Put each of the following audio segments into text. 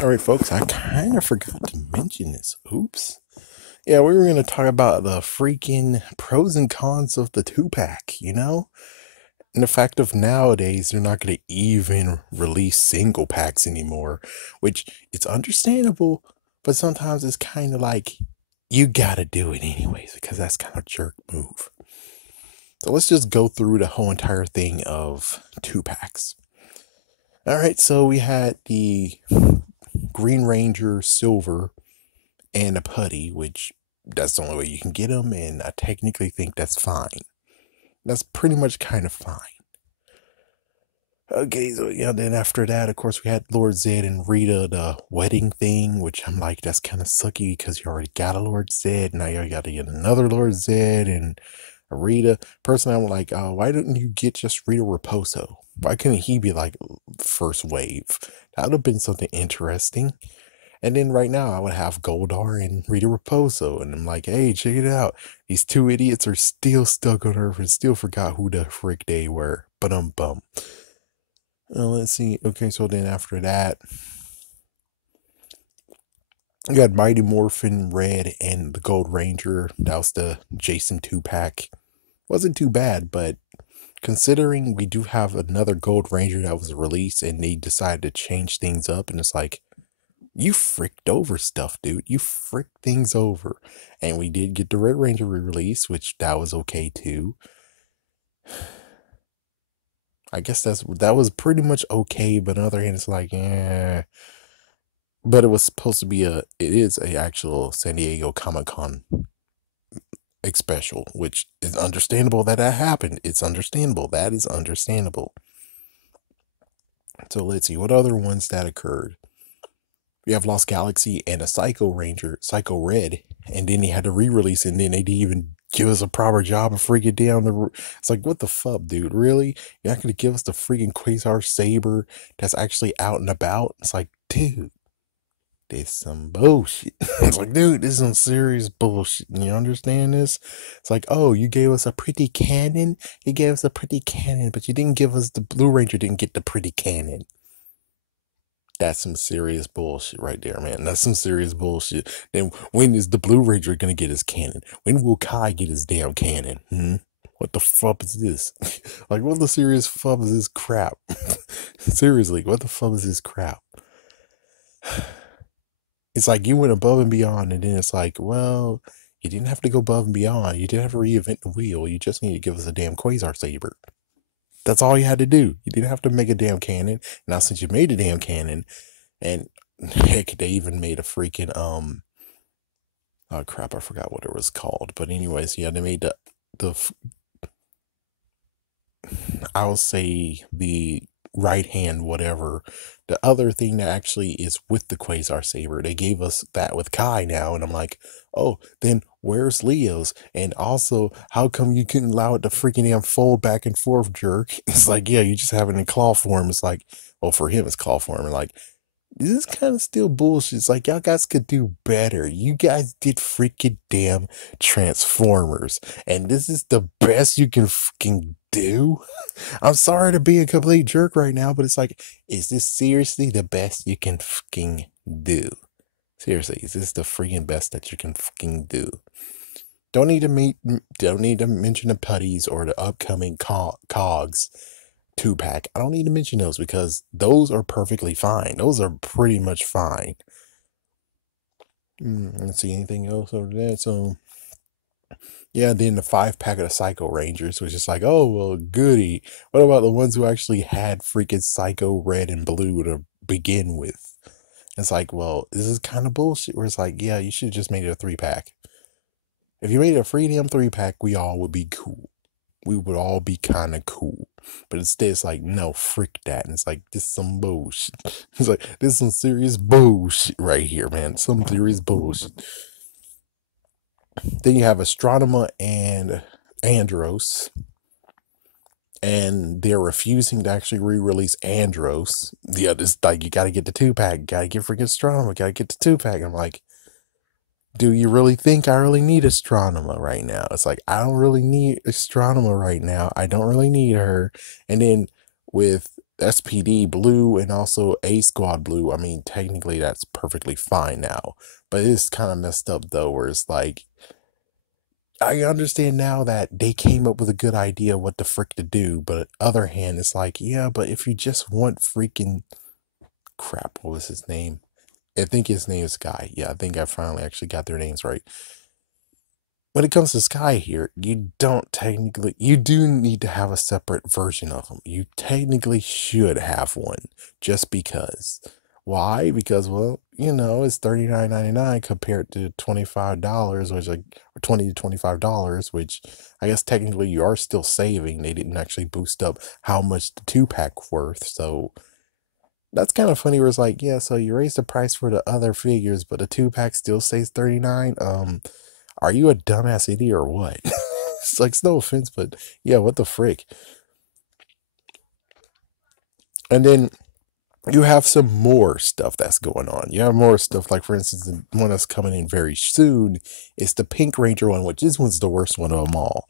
All right, folks, I kind of forgot to mention this. Oops. Yeah, we were going to talk about the freaking pros and cons of the two pack, And the fact of nowadays, they're not going to even release single packs anymore, which it's understandable, but sometimes it's kind of like you got to do it anyways because that's kind of jerk move. So let's just go through the whole entire thing of two packs. All right, so we had the Green Ranger Silver and a putty, which that's the only way you can get them, and I technically think that's fine. That's pretty much kind of fine. Okay, so yeah, then after that, of course, we had Lord Zed and Rita, the wedding thing, which I'm like, that's kind of sucky because you already got a Lord Zed, now you got to get another Lord Zed and a Rita. Personally, I'm like, oh, why didn't you get just Rita Raposo? Why couldn't he be like first wave? That would have been something interesting. And then right now I would have Goldar and Rita Raposo. And I'm like, hey, check it out. These two idiots are still stuck on Earth and still forgot who the frick they were. But bum. Let's see. Okay, so then after that, we got Mighty Morphin Red and the Gold Ranger. That was the Jason 2-pack. Wasn't too bad, but considering we do have another Gold Ranger that was released and they decided to change things up, and it's like, you fricked over stuff, dude. You fricked things over. And we did get the Red Ranger re-release, which that was okay too. I guess that was pretty much okay, but on the other hand, it's like, eh. But it was supposed to be it is a actual San Diego Comic-Con special, which is understandable that happened. It's understandable. That is understandable. So let's see, what other ones that occurred? We have Lost Galaxy and a Psycho Ranger, Psycho Red, and then he had to re-release it, and then they didn't even give us a proper job of freaking down the. It's like, what the fuck, dude? Really? You're not gonna give us the freaking Quasar Saber that's actually out and about? It's like, dude, this some bullshit. It's like, dude, this is some serious bullshit. You understand this? It's like, oh, you gave us a pretty cannon. You gave us a pretty cannon, but you didn't give us the Blue Ranger. Didn't get the pretty cannon. That's some serious bullshit right there, man. That's some serious bullshit. Then when is the Blue Ranger gonna get his cannon? When will Kai get his damn cannon? What the fuck is this? Like, what the serious fuck is this crap? Seriously, what the fuck is this crap? It's like you went above and beyond, and then it's like, well, you didn't have to go above and beyond. You didn't have to reinvent the wheel. You just need to give us a damn Quasar Saber. That's all you had to do. You didn't have to make a damn cannon. Now, since you made a damn cannon, and heck, they even made a freaking oh crap, I forgot what it was called. But anyways, yeah, they made the I'll say the right hand, whatever. The other thing that actually is with the Quasar Saber, they gave us that with Kai now, and I'm like, oh, then where's Leo's? And also, how come you couldn't allow it to freaking damn fold back and forth, jerk? It's like, yeah, you just have it in claw form. It's like, well, for him, it's claw form. And like, this is kind of still bullshit. It's like, y'all guys could do better. You guys did freaking damn Transformers, and this is the best you can fucking do. I'm sorry to be a complete jerk right now, but it's like, is this seriously the best you can fucking do? Seriously, is this the freaking best that you can fucking do? Don't need to mention the putties or the upcoming cogs 2-pack. I don't need to mention those because those are perfectly fine. Those are pretty much fine. Let's see, anything else over there? So yeah, then the 5-pack of the Psycho Rangers was just like, oh, well, goody. What about the ones who actually had freaking Psycho Red and Blue to begin with? It's like, well, this is kind of bullshit. Where it's like, yeah, you should have just made it a 3-pack. If you made it a free damn 3-pack, we all would be cool. We would all be kind of cool. But instead, it's like, no, frick that. And it's like, this is some bullshit. It's like, this is some serious bullshit right here, man. Some serious bullshit. Then you have Astronema and Andros, and they're refusing to actually re-release Andros. Yeah, this like, you gotta get the 2-pack, gotta get freaking Astronema, gotta get the 2-pack. I'm like, do you really think I really need Astronema right now? It's like, I don't really need Astronema right now. I don't really need her. And then with SPD Blue and also A Squad Blue. I mean, technically that's perfectly fine now, but it's kind of messed up though, where it's like, I understand now that they came up with a good idea what the frick to do, but on the other hand, it's like, yeah, but if you just want freaking crap, what was his name? I think his name is Sky. Yeah, I think I finally actually got their names right. When it comes to Sky here, you don't technically, you do need to have a separate version of them. You technically should have one just because. Why? Because, well, you know, it's $39.99 compared to $25, which like, or $20 to $25, which I guess technically you are still saving. They didn't actually boost up how much the 2-pack worth. So that's kind of funny where it's like, yeah, so you raise the price for the other figures, but the 2-pack still stays 39. Are you a dumbass idiot or what? It's like, it's no offense, but yeah, what the frick? And then you have some more stuff that's going on. You have more stuff, like for instance, the one that's coming in very soon is the Pink Ranger one, which this one's the worst one of them all.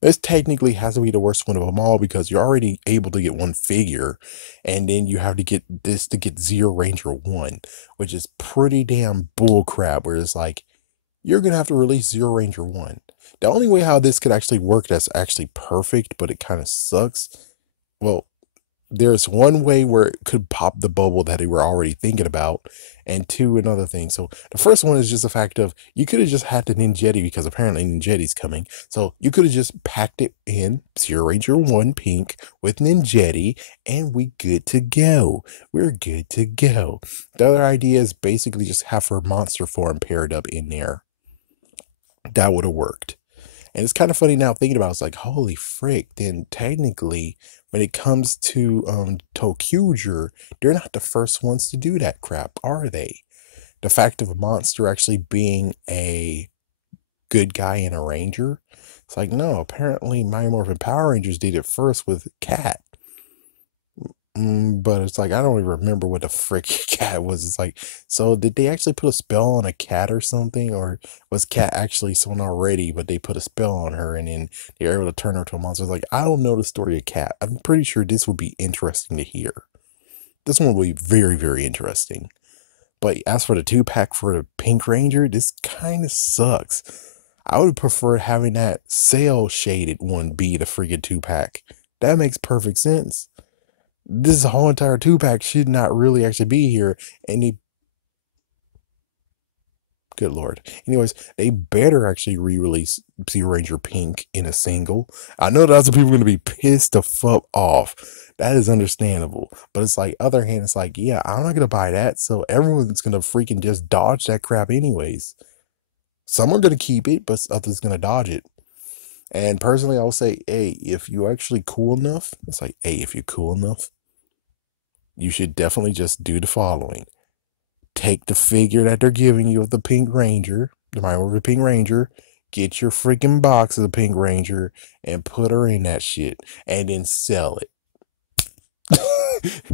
This technically has to be the worst one of them all because you're already able to get one figure, and then you have to get this to get Zero Ranger 1, which is pretty damn bullcrap, where it's like, you're gonna have to release Zero Ranger 1. The only way how this could actually work that's actually perfect, but it kind of sucks. Well, there's one way where it could pop the bubble that they were already thinking about, and two, another thing. So the first one is just the fact of you could have just had the Ninjetti because apparently Ninjetti's coming. So you could have just packed it in Zero Ranger 1 pink with Ninjetti, and we good to go. We're good to go. The other idea is basically just have her monster form paired up in there. That would have worked. And it's kind of funny now thinking about it, it's like, holy frick, then technically, when it comes to ToQger, they're not the first ones to do that crap, are they? The fact of a monster actually being a good guy and a ranger, it's like, no, apparently Mighty Morphin Power Rangers did it first with Cat. But it's like, I don't even remember what the frick cat was. It's like, so did they actually put a spell on a cat or something? Or was Cat actually someone already, but they put a spell on her and then they were able to turn her to a monster? It's like, I don't know the story of Cat. I'm pretty sure this would be interesting to hear. This one will be very, very interesting. But as for the 2-pack for the Pink Ranger, this kind of sucks. I would prefer having that sail shaded one be the freaking 2-pack. That makes perfect sense. This whole entire 2-pack should not really actually be here. And good lord. Anyways, they better actually re-release Zero Ranger Pink in a single. I know lots of people are going to be pissed the fuck off. That is understandable. But it's like, other hand, it's like, yeah, I'm not going to buy that. So everyone's going to freaking just dodge that crap anyways. Some are going to keep it, but others going to dodge it. And personally, I'll say, hey, if you're actually cool enough, it's like, hey, if you're cool enough, you should definitely just do the following. Take the figure that they're giving you of the Pink Ranger, the Mighty Morphin Pink Ranger, get your freaking box of the Pink Ranger, and put her in that shit, and then sell it.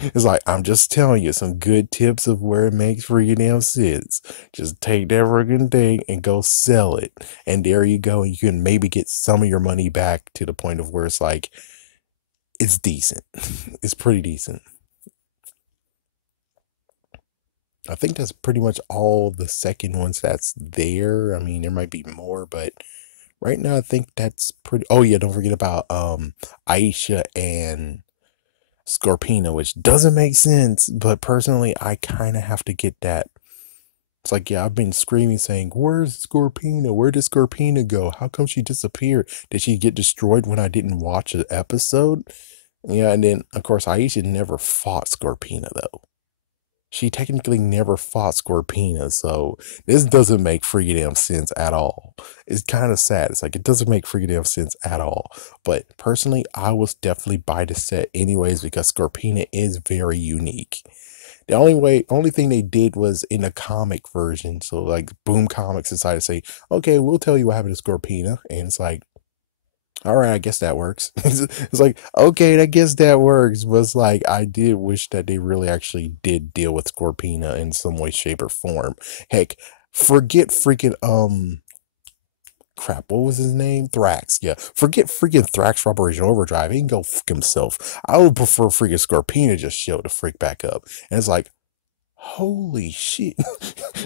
It's like, I'm just telling you some good tips of where it makes freaking damn sense. Just take that freaking thing and go sell it. And there you go. You can maybe get some of your money back to the point of where it's like, it's decent. It's pretty decent. I think that's pretty much all the second ones that's there. I mean, there might be more, but right now I think that's pretty. Oh yeah, don't forget about Aisha and Scorpina, which doesn't make sense, but personally I kind of have to get that. It's like, yeah, I've been screaming saying, where's Scorpina? Where did Scorpina go? How come she disappeared? Did she get destroyed when I didn't watch the episode? Yeah, and then of course Aisha never fought Scorpina though. She technically never fought Scorpina, so this doesn't make freaking damn sense at all. It's kind of sad. It's like, it doesn't make freaking damn sense at all. But personally, I was definitely buy the set anyways because Scorpina is very unique. The only thing they did was in a comic version. So like Boom Comics decided to say, okay, we'll tell you what happened to Scorpina. And it's like, all right, I guess that works. It's like, okay, I guess that works. But it's like, I did wish that they really actually did deal with Scorpina in some way, shape, or form. Heck, forget freaking crap, what was his name? Thrax. Yeah, forget freaking Thrax from Operation Overdrive. He can go fuck himself. I would prefer freaking Scorpina just show the freak back up. And it's like, holy shit.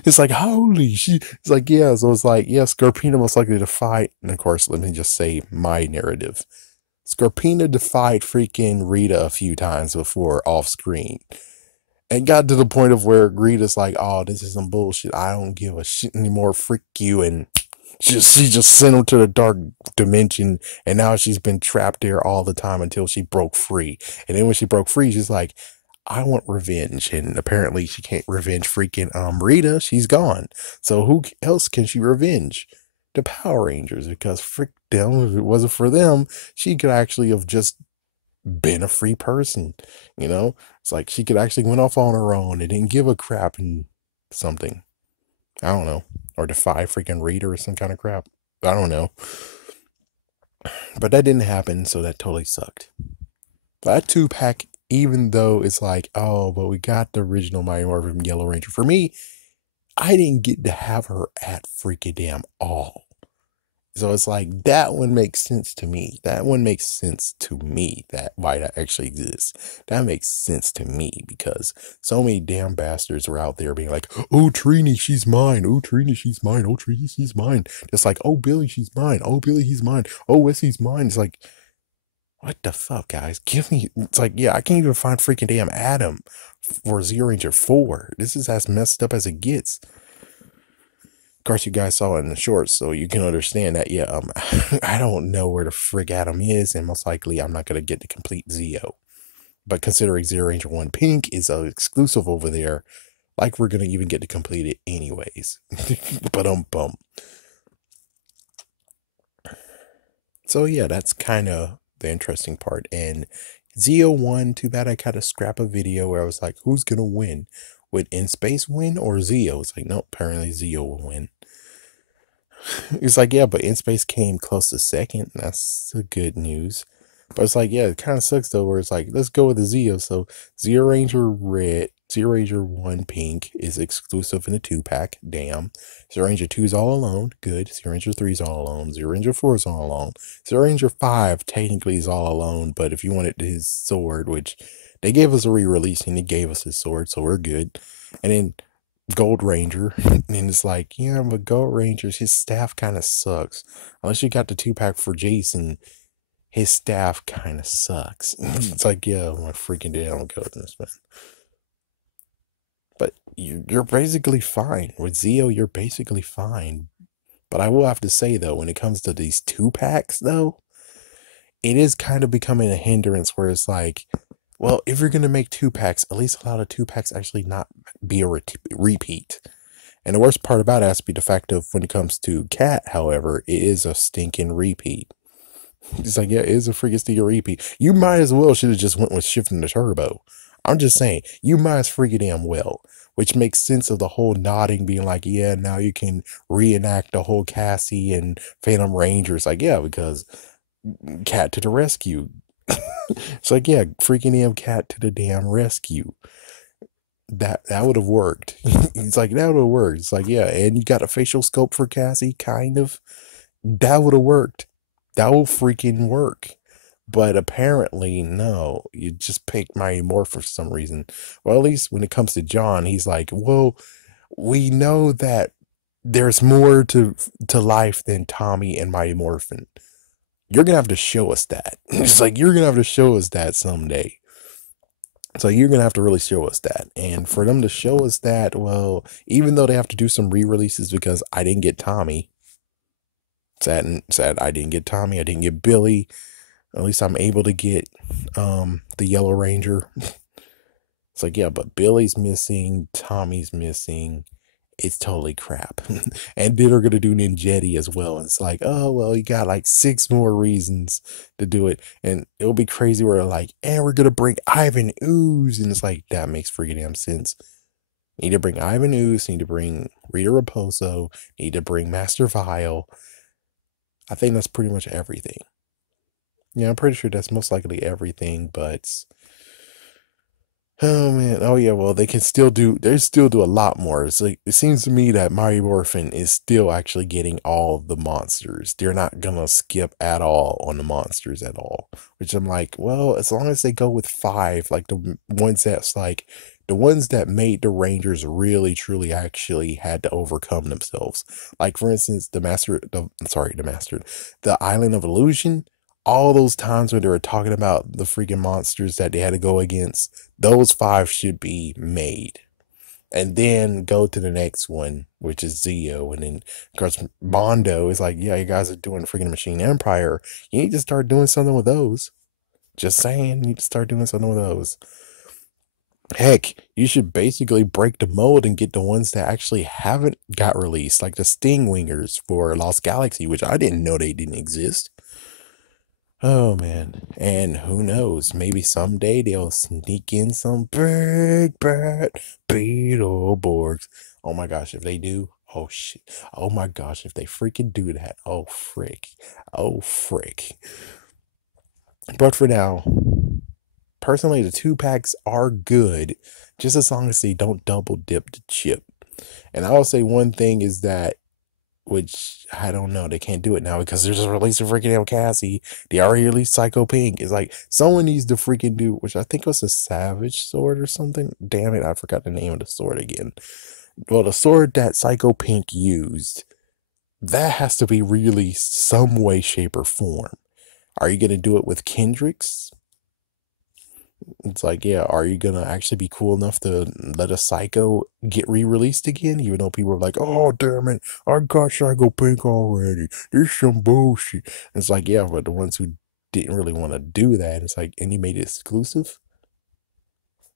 It's like, holy shit. It's like, yeah, so it's like, yeah, Scorpina most likely to fight. And of course, let me just say my narrative. Scorpina defied freaking Rita a few times before off screen. And got to the point of where Rita's like, oh, this is some bullshit. I don't give a shit anymore. Frick you. And she just sent him to the dark dimension. And now she's been trapped there all the time until she broke free. And then when she broke free, she's like, I want revenge. And apparently she can't revenge freaking Rita. She's gone. So who else can she revenge? The Power Rangers. Because frick them, if it wasn't for them, she could actually have just been a free person. You know? It's like she could actually went off on her own and didn't give a crap and something. I don't know. Or defy freaking Rita or some kind of crap. I don't know. But that didn't happen, so that totally sucked. That 2-pack, even though it's like, oh, but we got the original Mighty Morphin Yellow Ranger. For me, I didn't get to have her at freaking damn all. So it's like, that one makes sense to me. That one makes sense to me, that why that actually exists. That makes sense to me because so many damn bastards are out there being like, oh, Trini, she's mine. Oh, Trini, she's mine. Oh, Trini, she's mine. Just like, oh, Billy, she's mine. Oh, Billy, he's mine. Oh, Wesley's mine. It's like, what the fuck, guys? Give me, it's like, yeah, I can't even find freaking damn Adam for Zyuranger 4. This is as messed up as it gets. Of course, you guys saw it in the shorts, so you can understand that, yeah, I don't know where the frig Adam is, and most likely I'm not going to get to complete Zeo. But considering Zyuranger 1 Pink is exclusive over there, like we're going to even get to complete it anyways. But bum. So yeah, that's kind of the interesting part. And Zeo 1, too bad I kind of scrap a video where I was like, who's going to win? Would In Space win or Zeo? It's like, no, apparently Zeo will win. It's like, yeah, but In Space came close to second. That's the good news. But it's like, yeah, it kind of sucks though, where it's like, let's go with the Zeo. So Zyuranger Red, Zyuranger 1 Pink is exclusive in the 2-pack. Damn. Zyuranger 2 is all alone. Good. Zyuranger 3 is all alone. Zyuranger 4 is all alone. Zyuranger 5 technically is all alone, but if you wanted his sword, which they gave us a re-release and they gave us his sword, so we're good. And then Gold Ranger, and it's like, yeah, but Gold Rangers, his staff kind of sucks. Unless you got the 2-pack for Jason, his staff kind of sucks. It's like, yeah, my freaking damn goodness, man. But you're basically fine. With Zeo, you're basically fine. But I will have to say, though, when it comes to these 2-packs, though, it is kind of becoming a hindrance where it's like, well, if you're going to make 2-packs, at least allow the 2-packs actually not be a repeat. And the worst part about it has to be the fact of when it comes to Cat, however, it is a stinking repeat. It's like, yeah, it is a freaking stinking repeat. You might as well should have just went with shifting the turbo. I'm just saying, you might as freaking damn well. Which makes sense of the whole nodding being like, yeah, now you can reenact the whole Cassie and Phantom Rangers. Like, yeah, because Cat to the rescue. It's like, yeah, freaking damn Cat to the damn rescue. That would have worked. It's like, that would have worked. It's like, yeah, and you got a facial sculpt for Cassie, kind of. That would have worked. That will freaking work. But apparently, no. You just picked Mighty Morphin for some reason. Well, at least when it comes to John, he's like, well, we know that there's more to life than Tommy and Mighty Morphin. You're going to have to show us that. It's like, you're going to have to show us that someday. So you're going to have to really show us that. And for them to show us that, well, even though they have to do some re-releases because I didn't get Tommy. Sad I didn't get Tommy. I didn't get Billy. At least I'm able to get the Yellow Ranger. It's like, yeah, but Billy's missing. Tommy's missing. It's totally crap. And then they're going to do Ninjetti as well. And it's like, oh, well, you got like 6 more reasons to do it. And it'll be crazy where they're like, and we're going to bring Ivan Ooze. And it's like, that makes freaking damn sense. Need to bring Ivan Ooze. Need to bring Rita Raposo. Need to bring Master Vile. I think that's pretty much everything. Yeah, I'm pretty sure that's most likely everything, but Oh man. Oh yeah. Well, they can still do. They still do a lot more. It's like it seems to me that Mighty Morphin is still actually getting all of the monsters. They're not gonna skip at all on the monsters at all. Which I'm like, well, as long as they go with five, like ones that's like the ones that made the Rangers really truly actually had to overcome themselves. Like for instance, the Island of Illusion. All those times when they were talking about the freaking monsters that they had to go against, those five should be made. And then go to the next one, which is Zeo. And then, of course, Mondo is like, yeah, you guys are doing freaking Machine Empire. You need to start doing something with those. Just saying, you need to start doing something with those. Heck, you should basically break the mold and get the ones that actually haven't got released, like the Stingwingers for Lost Galaxy, which I didn't know they didn't exist. Oh man. And who knows? Maybe someday they'll sneak in some big bad Beetleborgs. Oh my gosh, if they do, oh shit. Oh my gosh, if they freaking do that. Oh frick. Oh frick. But for now, personally, the 2 packs are good, just as long as they don't double dip the chip. And I will say one thing is that, which I don't know, they can't do it now because they're just releasing freaking El Cassie. They already released Psycho Pink. It's like someone needs to freaking do, which I think was a Savage Sword or something. Damn it, I forgot the name of the sword again. Well, the sword that Psycho Pink used, that has to be released some way, shape, or form. Are you gonna do it with Kendrick's? It's like, yeah, are you gonna actually be cool enough to let a Psycho get re-released again? Even though people are like, oh damn it, I got Psycho Pink already. This some bullshit. It's like, yeah, but the ones who didn't really want to do that, it's like, and you made it exclusive.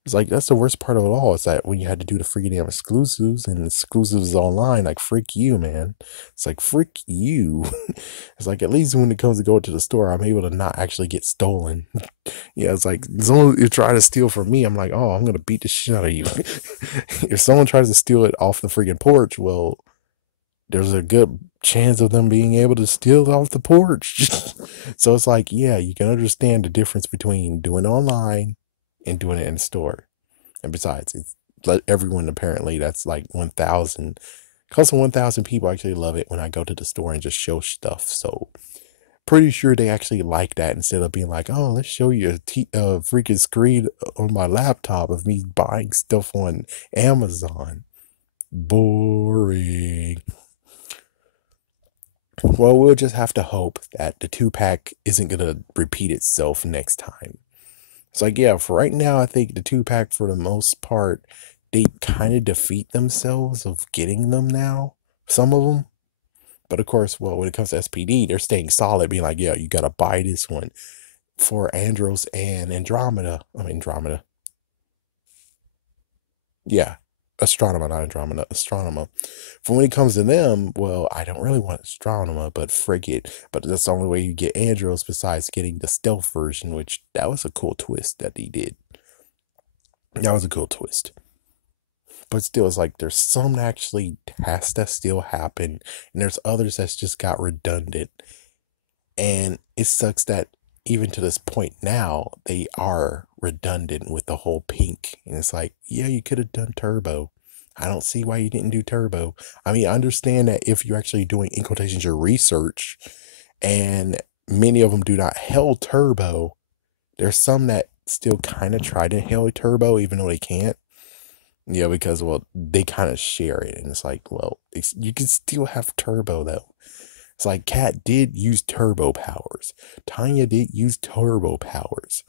It's like that's the worst part of it all. Is that when you had to do the freaking damn exclusives and exclusives online, like freak you, man. It's like freak you. It's like at least when it comes to go to the store, I'm able to not actually get stolen. Yeah, it's like someone you try to steal from me, I'm like, oh, I'm gonna beat the shit out of you. If someone tries to steal it off the freaking porch, well, there's a good chance of them being able to steal it off the porch. So it's like, yeah, you can understand the difference between doing it online and doing it in the store. And besides, it's let everyone apparently that's like 1,000. Close to 1,000 people actually love it when I go to the store and just show stuff. So pretty sure they actually like that instead of being like, oh, let's show you a freaking screen on my laptop of me buying stuff on Amazon. Boring. Well, we'll just have to hope that the 2 pack isn't going to repeat itself next time. It's like, yeah, for right now, I think the 2 pack, for the most part, they kind of defeat themselves of getting them now. Some of them. But of course, well, when it comes to SPD, they're staying solid, being like, yeah, you got to buy this one for Andros and Andromeda. I mean, Andromeda. Yeah. Astronema, not Andromeda, Astronema. For when it comes to them, well, I don't really want Astronema, but frick it. But that's the only way you get Andros besides getting the stealth version, which that was a cool twist that he did. That was a cool twist. But still, it's like there's some that actually has to still happen, and there's others that's just got redundant. And it sucks that even to this point now, they are redundant with the whole pink. And it's like, yeah, you could have done turbo. I don't see why you didn't do turbo. I mean, I understand that if you're actually doing, in quotations, your research, and many of them do not hell turbo, there's some that still kind of try to hell turbo, even though they can't. Yeah, because, well, they kind of share it. And it's like, well, you can still have turbo, though. It's like Kat did use turbo powers. Tanya did use turbo powers.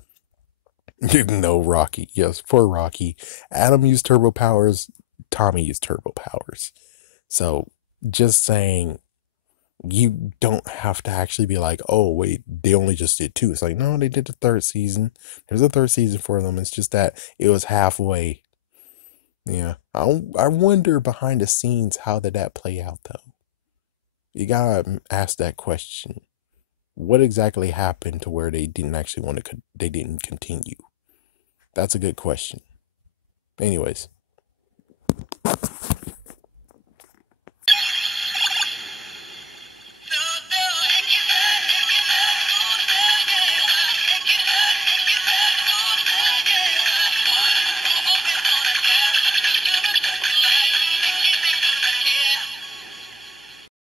No, Rocky. Yes, poor Rocky. Adam used turbo powers. Tommy used turbo powers. So just saying, you don't have to actually be like, oh, wait, they only just did 2. It's like, no, they did the 3rd season. There's a 3rd season for them. It's just that it was halfway. Yeah. I wonder behind the scenes, how did that play out, though? You gotta ask that question. What exactly happened to where they didn't actually want to, they didn't continue? That's a good question. Anyways.